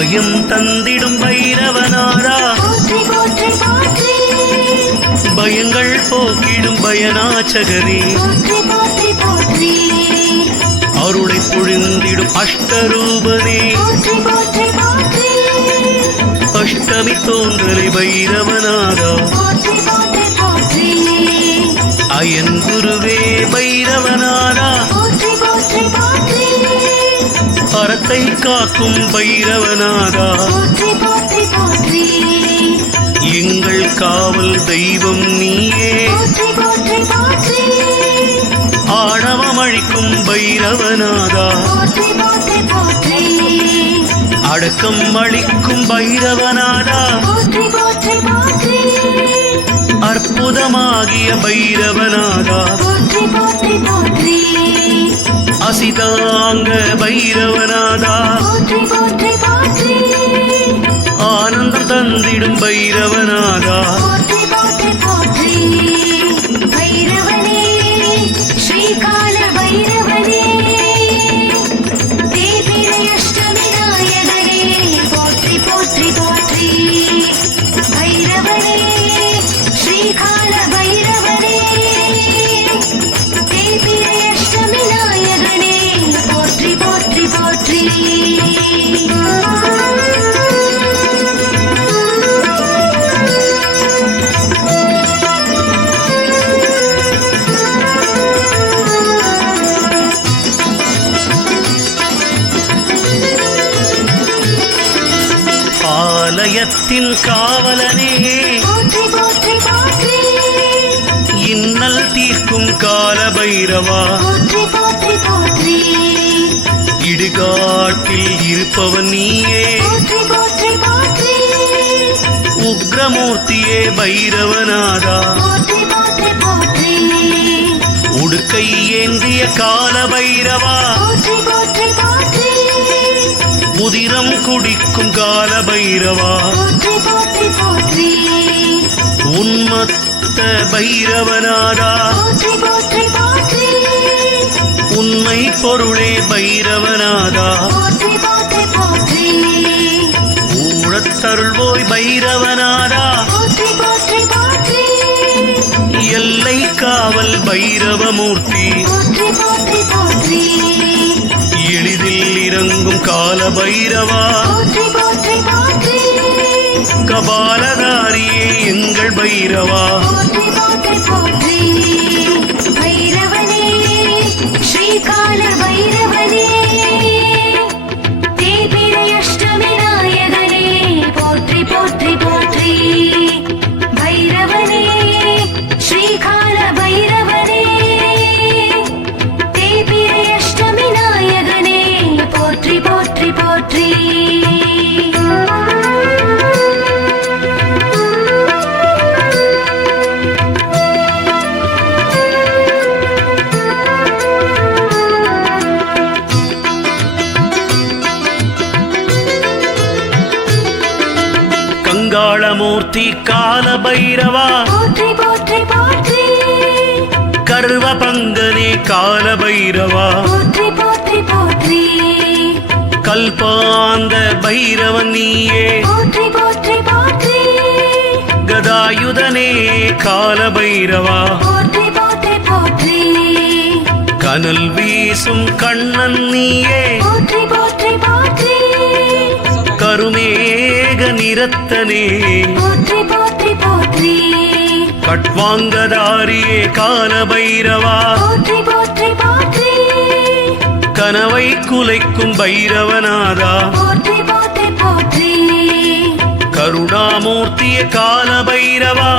அபயம் தந்திடும் பைரவநாதா பயங்கள் போக்கிடும் பயநாச்சகரே அருளை பொழிந்திடும் அஷ்டரூபனே அஷ்டமி தோன்றலை பைரவநாதா அயன் குருவே பைரவநாதா அறத்தை காக்கும் பைரவநாதா எங்கள் காவல் தெய்வம் நீயே ஆணவம் அழிக்கும் பைரவநாதா அடக்கம் அளிக்கும் பைரவநாதா அற்புதமாகிய பைரவநாதா அசிதாங்க பைரவநாதா ஆனந்தம் தந்திடும் பைரவநாதா பைரவனே ஸ்ரீகால பைரவனே தேபிரை அஷ்டமி நாயகனே போற்றி போற்றி போற்றி பைரவனே ஸ்ரீகால பைரவனே தேபிரை அஷ்டமி நாயகனே போற்றி போற்றி போற்றி ஆலயத்தின் காவலனே இன்னல் தீர்க்கும் கால பைரவா இடுகாட்டில் இருப்பவன் நீயே உக்ரமூர்த்தியே பைரவநாதா உடுக்கை ஏந்திய கால பைரவா உதிரம் குடிக்கும் கால பைரவா உன்மத்த பைரவநாதா உண்மை பொருளே பைரவநாதா ஊழத்தருள்வோய் பைரவநாதா எல்லை காவல் பைரவமூர்த்தி எளிதில் இறங்கும் கால பைரவா கபாலதாரியே எங்கள் பைரவா பைரவனே ஸ்ரீகால பைரவனே தேபிரை அஷ்டமி நாயகனே போற்றி போற்றி போற்றி பைரவனே ஸ்ரீகால பைரவனே தேபிரை அஷ்டமி நாயகனே போற்றி போற்றி போற்றி கங்காளமூர்த்தி கால பைரவா கர்வ பங்கனே கால பைரவா கல்பாந்த பைரவன் நீயே கதாயுதனே கால பைரவா கனல் வீசும் கண்ணன் நீயே கருமேக நிறத்தனே கட்வாங்கதாரியே கால பைரவா கனவை குலைக்கும் பைரவநாதா கருணாமூர்த்திய கால பைரவா